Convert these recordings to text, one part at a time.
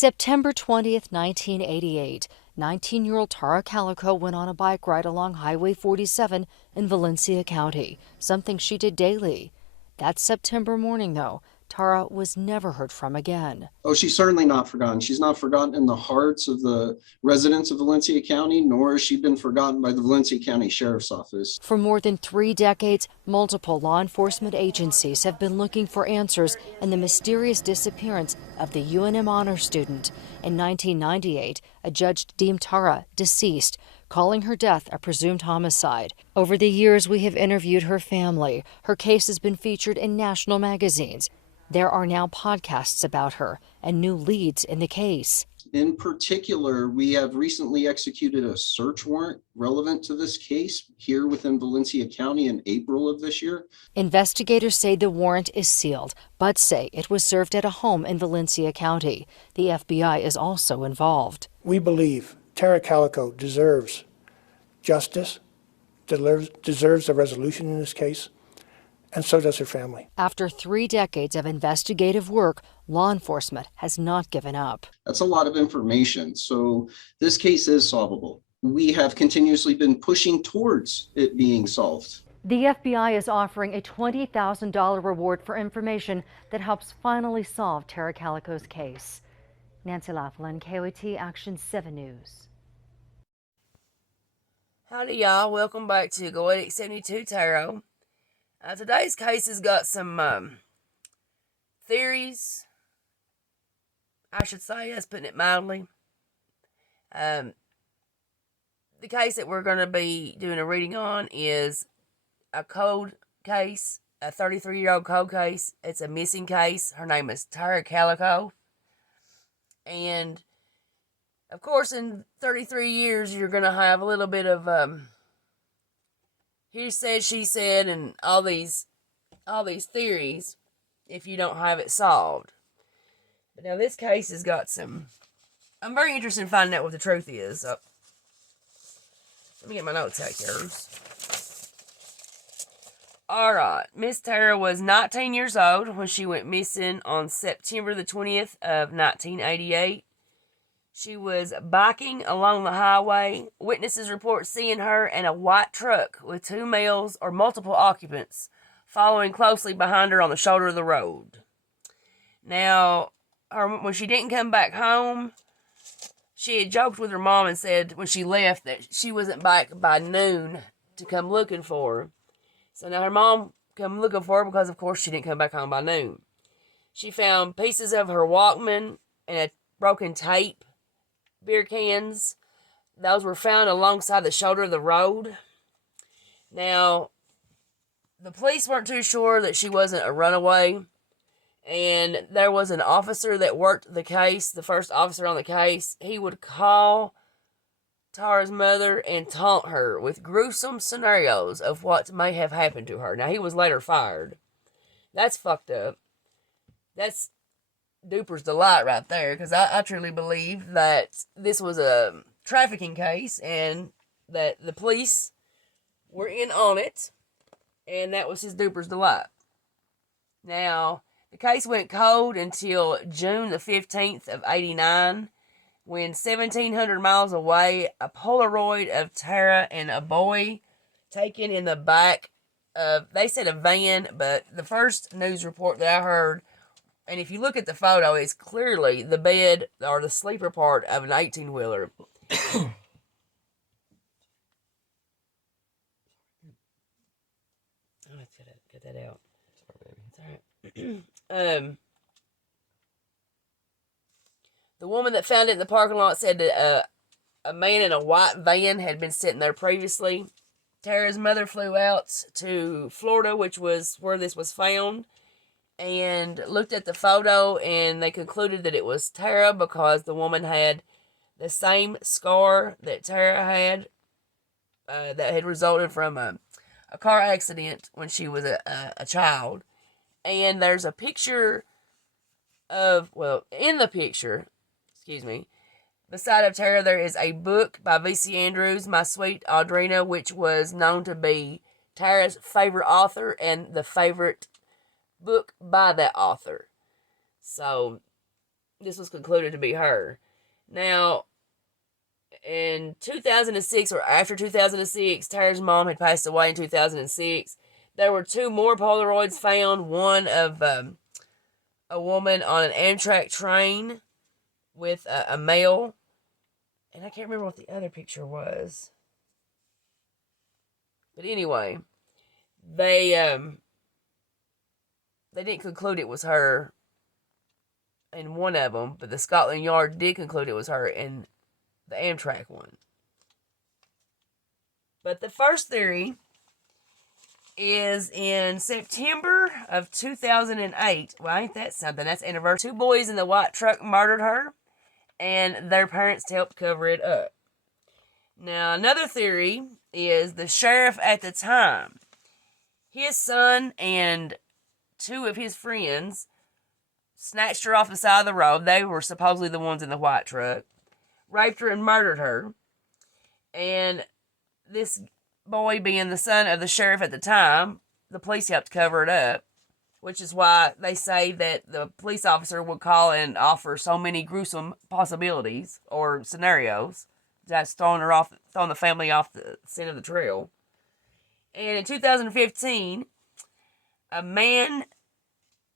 September 20th, 1988, 19-year-old Tara Calico went on a bike ride along Highway 47 in Valencia County, something she did daily. That September morning, though, Tara was never heard from again. Oh, she's certainly not forgotten. She's not forgotten in the hearts of the residents of Valencia County, nor has she been forgotten by the Valencia County Sheriff's Office. For more than 3 decades, multiple law enforcement agencies have been looking for answers in the mysterious disappearance of the UNM honor student. In 1998, a judge deemed Tara deceased, calling her death a presumed homicide. Over the years, we have interviewed her family. Her case has been featured in national magazines. There are now podcasts about her and new leads in the case. In particular, we have recently executed a search warrant relevant to this case here within Valencia County in April of this year. Investigators say the warrant is sealed, but say it was served at a home in Valencia County. The FBI is also involved. We believe Tara Calico deserves justice, deserves a resolution in this case, and so does her family. After 3 decades of investigative work, law enforcement has not given up. That's a lot of information. So this case is solvable. We have continuously been pushing towards it being solved. The FBI is offering a $20,000 reward for information that helps finally solve Tara Calico's case. Nancy Laughlin, KOAT Action 7 News. Howdy, y'all. Welcome back to Goetic 72 Tarot. Today's case has got some theories, I should say, that's putting it mildly. The case that we're going to be doing a reading on is a cold case, a 33-year-old cold case. It's a missing case. Her name is Tara Calico. And, of course, in 33 years, you're going to have a little bit of he said, she said, and all these theories if you don't have it solved. But now this case has got some... I'm very interested in finding out what the truth is. So, let me get my notes out here. Alright, Miss Tara was 19 years old when she went missing on September the 20th of 1988. She was biking along the highway. Witnesses report seeing her in a white truck with 2 males or multiple occupants following closely behind her on the shoulder of the road. Now, when she didn't come back home, she had joked with her mom and said when she left that she wasn't back by noon to come looking for her. So now her mom come looking for her because, of course, she didn't come back home by noon. She found pieces of her Walkman and a broken tape. Beer cans. Those were found alongside the shoulder of the road. Now, the police weren't too sure that she wasn't a runaway. And there was an officer that worked the case, the first officer on the case. He would call Tara's mother and taunt her with gruesome scenarios of what may have happened to her. Now, he was later fired. That's fucked up. That's Duper's delight right there, because I truly believe that this was a trafficking case and that the police were in on it, and that was his Duper's delight. Now, the case went cold until June the 15th of 89, when 1,700 miles away, a Polaroid of Tara and a boy taken in the back of, they said a van, but the first news report that I heard, and if you look at the photo, it's clearly the bed or the sleeper part of an 18-wheeler. Oh, let's get that out. Sorry, baby. It's all right. The woman that found it in the parking lot said that a man in a white van had been sitting there previously. Tara's mother flew out to Florida, which was where this was found, and looked at the photo, and they concluded that it was Tara because the woman had the same scar that Tara had that had resulted from a car accident when she was a child. And there's a picture of, well, in the picture, beside of Tara there is a book by V.C. Andrews, My Sweet Audrina, which was known to be Tara's favorite author and the favorite book by that author. So this was concluded to be her. Now, in 2006 or after 2006, Tara's mom had passed away in 2006. There were 2 more Polaroids found. One of a woman on an Amtrak train with a male. And I can't remember what the other picture was. But anyway, they didn't conclude it was her in one of them, but the Scotland Yard did conclude it was her in the Amtrak one. But the first theory is in September of 2008. Well, ain't that something? That's anniversary. 2 boys in the white truck murdered her, and their parents helped cover it up. Now, another theory is the sheriff at the time. His son and 2 of his friends snatched her off the side of the road. They were supposedly the ones in the white truck. Raped her and murdered her. And this boy, being the son of the sheriff at the time, the police helped cover it up, which is why they say that the police officer would call and offer so many gruesome possibilities or scenarios that's throwing the family off the scent of the trail. And in 2015, a man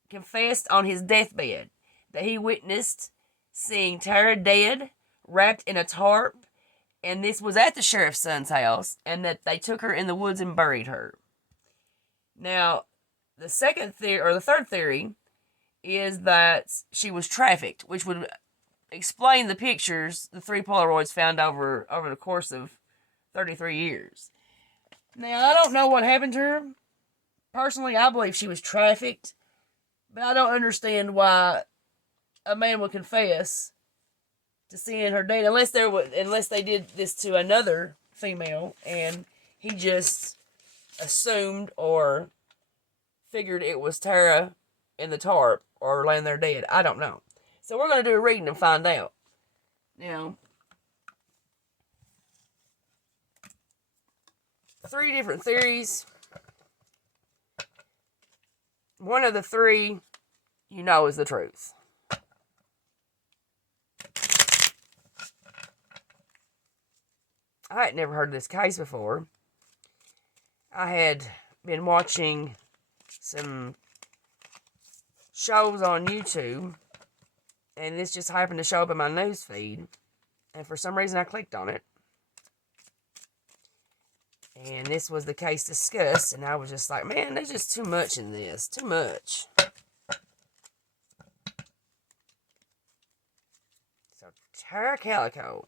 confessed on his deathbed that he witnessed seeing Tara dead, wrapped in a tarp, and this was at the sheriff's son's house, and that they took her in the woods and buried her. Now, the third theory is that she was trafficked, which would explain the pictures, the 3 Polaroids found over the course of 33 years. Now, I don't know what happened to her. Personally, I believe she was trafficked, but I don't understand why a man would confess to seeing her dead, unless they did this to another female and he just assumed or figured it was Tara in the tarp or laying there dead. I don't know. So we're going to do a reading and find out. Now, 3 different theories. One of the 3, you know, is the truth. I had never heard of this case before. I had been watching some shows on YouTube, and this just happened to show up in my news feed, and for some reason I clicked on it. And this was the case discussed, and I was just like, man, there's just too much in this. Too much. So, Leigh Calico.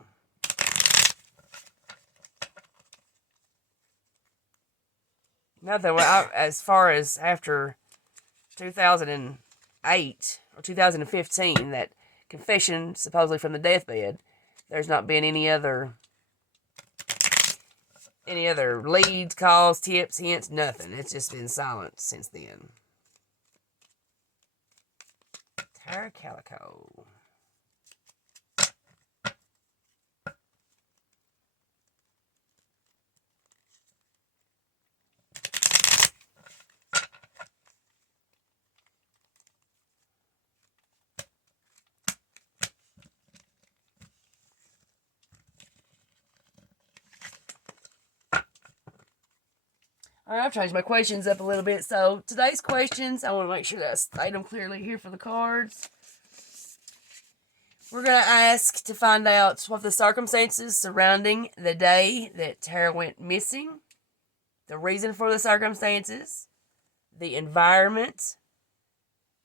Nothing, as far as after 2008 or 2015, that confession, supposedly from the deathbed, there's not been any other leads, calls, tips, hints, nothing. It's just been silent since then. Leigh Calico. Alright, I've changed my questions up a little bit. So, today's questions, I want to make sure that I state them clearly here for the cards. We're going to ask to find out what the circumstances surrounding the day that Tara went missing, the reason for the circumstances, the environment.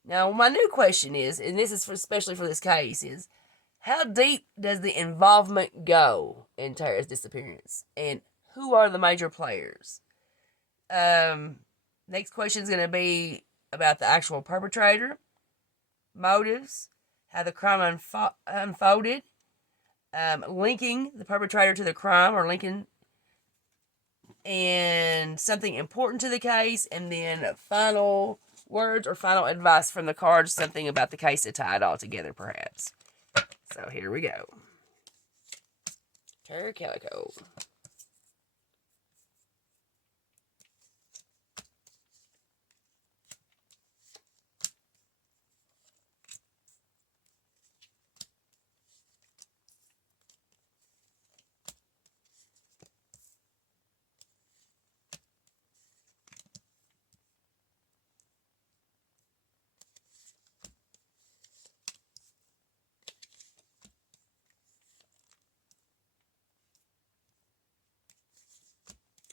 Now, my new question is, and this is especially for this case, is how deep does the involvement go in Tara's disappearance? And who are the major players? Next question is going to be about the actual perpetrator, motives, how the crime unfolded, linking the perpetrator to the crime or linking, and something important to the case, and then final words or final advice from the cards, something about the case to tie it all together, perhaps. So here we go. Leigh Calico.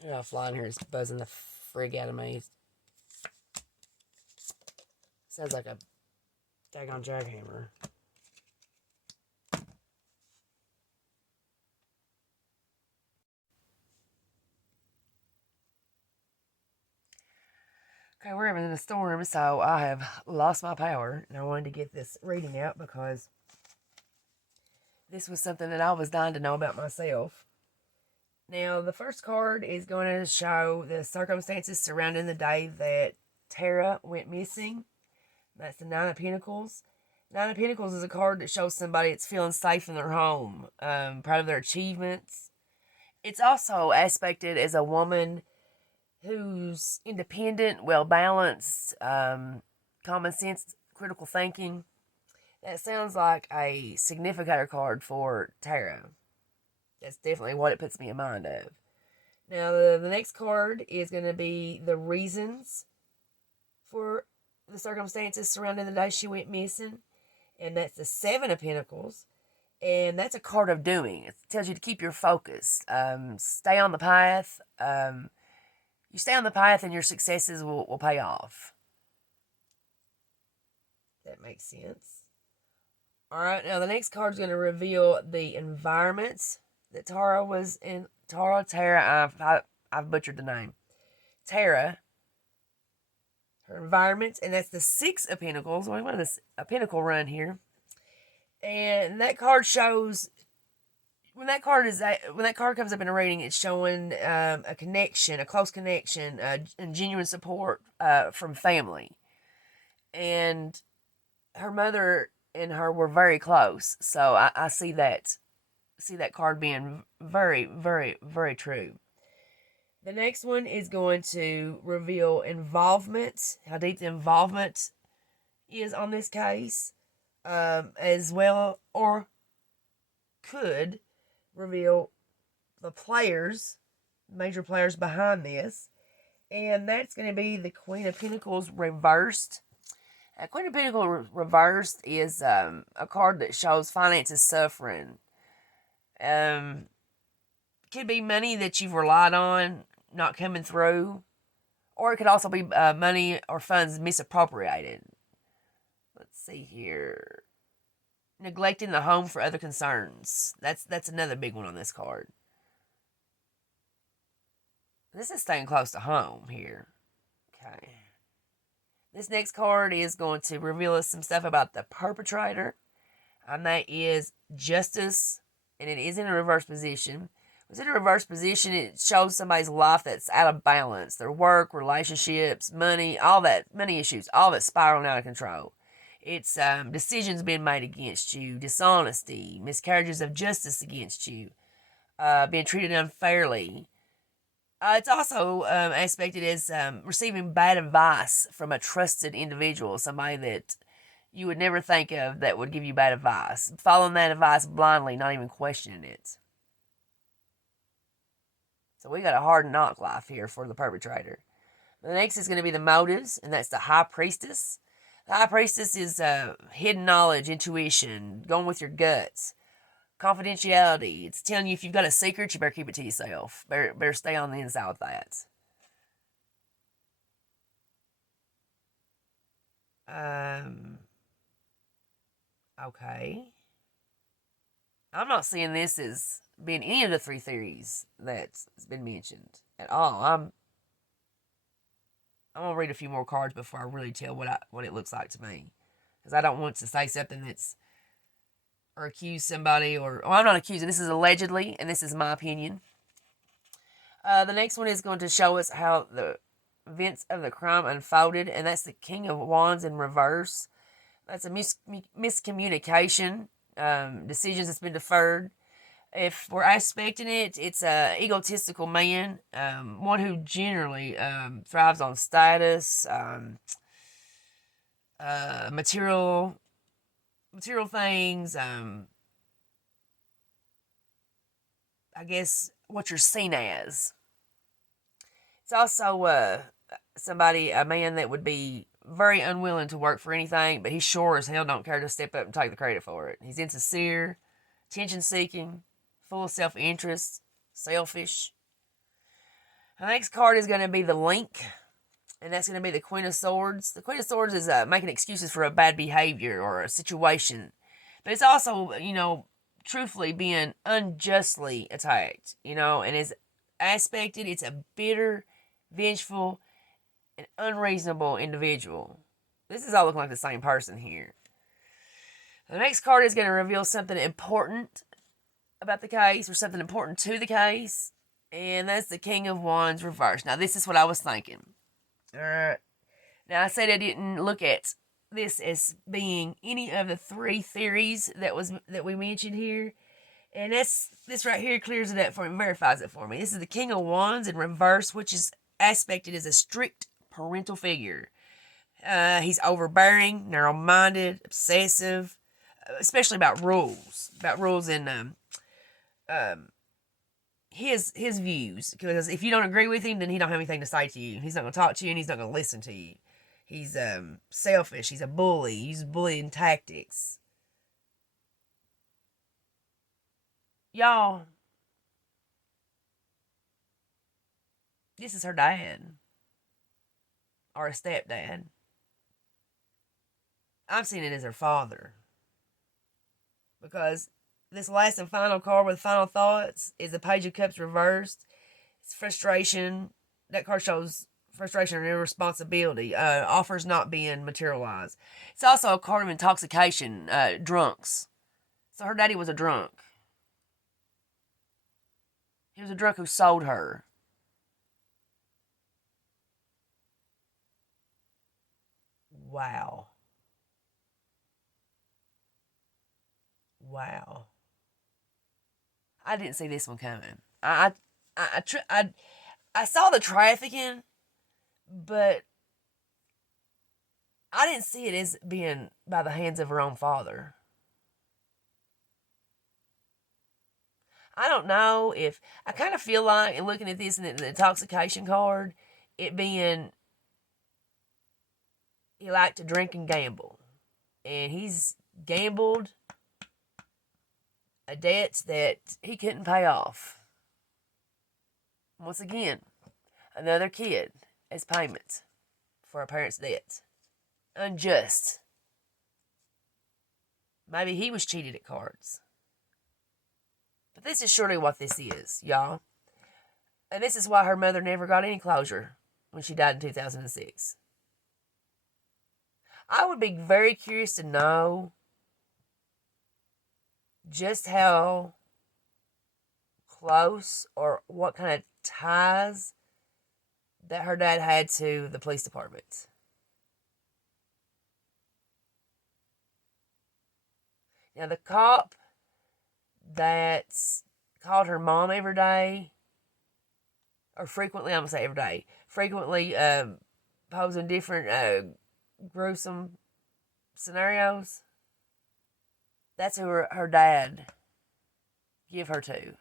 Yeah, a fly in here is buzzing the frig out of me. Sounds like a daggone jackhammer. Okay, we're having a storm, so I have lost my power, and I wanted to get this reading out because this was something that I was dying to know about myself. Now, the first card is going to show the circumstances surrounding the day that Tara went missing. That's the Nine of Pentacles. Nine of Pentacles is a card that shows somebody that's feeling safe in their home, proud of their achievements. It's also aspected as a woman who's independent, well-balanced, common sense, critical thinking. That sounds like a significator card for Tara. That's definitely what it puts me in mind of. Now, the next card is going to be the reasons for the circumstances surrounding the day she went missing. And that's the Seven of Pentacles. And that's a card of doing. It tells you to keep your focus. Stay on the path. You stay on the path and your successes will pay off. That makes sense. All right, now the next card is going to reveal the environments that Tara was in. Tara, I've butchered the name. Tara, her environments, and that's the Six of Pentacles. What is a Pentacle run here? And that card shows when that card comes up in a reading, it's showing a connection, a close connection, and genuine support from family. And her mother and her were very close, so I see that card being very, very, very true. The next one is going to reveal involvement, how deep the involvement is on this case, as well, or could reveal the players, major players behind this, and that's going to be the Queen of Pentacles reversed. Queen of Pentacles reversed is a card that shows finances suffering. Could be money that you've relied on not coming through, or it could also be money or funds misappropriated. Let's see here. Neglecting the home for other concerns. That's another big one on this card. This is staying close to home here. Okay. This next card is going to reveal us some stuff about the perpetrator, and that is Justice, and it is in a reverse position. When it's in a reverse position, it shows somebody's life that's out of balance. Their work, relationships, money, all that, money issues, all that's spiraling out of control. It's decisions being made against you, dishonesty, miscarriages of justice against you, being treated unfairly. It's also aspected as receiving bad advice from a trusted individual, somebody that you would never think of that would give you bad advice. Following that advice blindly, not even questioning it. So we got a hard knock life here for the perpetrator. The next is going to be the motives, and that's the High Priestess. The High Priestess is hidden knowledge, intuition, going with your guts, confidentiality. It's telling you if you've got a secret, you better keep it to yourself. Better stay on the inside with that. Okay. I'm not seeing this as being any of the three theories that's been mentioned at all. I'm gonna read a few more cards before I really tell what it looks like to me, because I don't want to say something that's or accuse somebody I'm not accusing. This is allegedly, and this is my opinion. The next one is going to show us how the events of the crime unfolded, and that's the King of Wands in reverse. That's a miscommunication, decisions that's been deferred. If we're aspecting it, it's a egotistical man, one who generally thrives on status, material things. I guess what you're seen as. It's also a man that would be very unwilling to work for anything, but he sure as hell don't care to step up and take the credit for it. He's insincere, attention-seeking, full of self-interest, selfish. The next card is going to be the Link, and that's going to be the Queen of Swords. The Queen of Swords is making excuses for a bad behavior or a situation, but it's also, truthfully being unjustly attacked, and is aspected. It's a bitter, vengeful, and unreasonable individual. This is all looking like the same person here. The next card is going to reveal something important about the case, or something important to the case, and that's the King of Wands reversed. Now, this is what I was thinking. Now, I said I didn't look at this as being any of the three theories that we mentioned here, and this right here clears it up for me, verifies it for me. This is the King of Wands in reverse, which is aspected as a strict parental figure. He's overbearing, narrow-minded, obsessive, especially about rules and his views. Because if you don't agree with him, then he don't have anything to say to you. He's not going to talk to you, and he's not going to listen to you. He's selfish. He's a bully. He uses bullying tactics. Y'all, this is her dad, or a stepdad. I'm seeing it as her father, because this last and final card with final thoughts is the Page of Cups reversed. It's frustration. That card shows frustration and irresponsibility. Offers not being materialized. It's also a card of intoxication. Drunks. So her daddy was a drunk. He was a drunk who sold her. Wow. I didn't see this one coming. I saw the trafficking, but I didn't see it as being by the hands of her own father. I don't know if, I kind of feel like, in looking at this and the intoxication card, it being, he liked to drink and gamble. And he's gambled a debt that he couldn't pay off. Once again, another kid as payment for a parent's debt. Unjust. Maybe he was cheated at cards. But this is surely what this is, y'all. And this is why her mother never got any closure when she died in 2006. I would be very curious to know just how close or what kind of ties that her dad had to the police department. Now, the cop that called her mom every day, or frequently, I'm going to say every day, frequently posing different gruesome scenarios, that's who her dad give her to,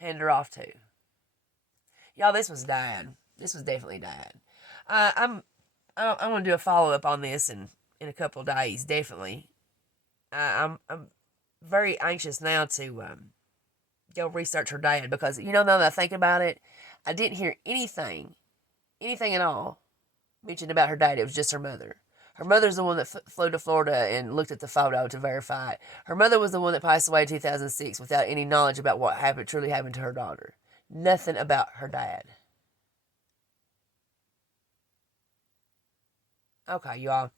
hand her off to. Y'all, this was Dad. This was definitely Dad. I'm going to do a follow-up on this in a couple of days, definitely. I'm very anxious now to go research her dad, because, now that I think about it, I didn't hear anything at all mentioned about her dad. It was just her mother. Her mother's the one that flew to Florida and looked at the photo to verify it. Her mother was the one that passed away in 2006 without any knowledge about what truly happened to her daughter. Nothing about her dad. Okay, y'all.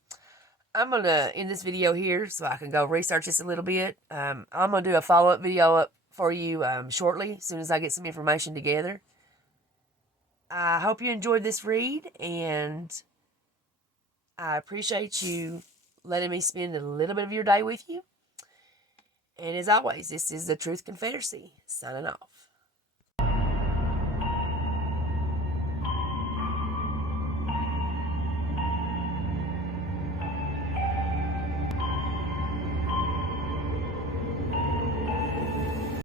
I'm going to end this video here so I can go research this a little bit. I'm going to do a follow-up video up for you shortly, as soon as I get some information together. I hope you enjoyed this read, and I appreciate you letting me spend a little bit of your day with you. And as always, this is the Truth Confederacy, signing off.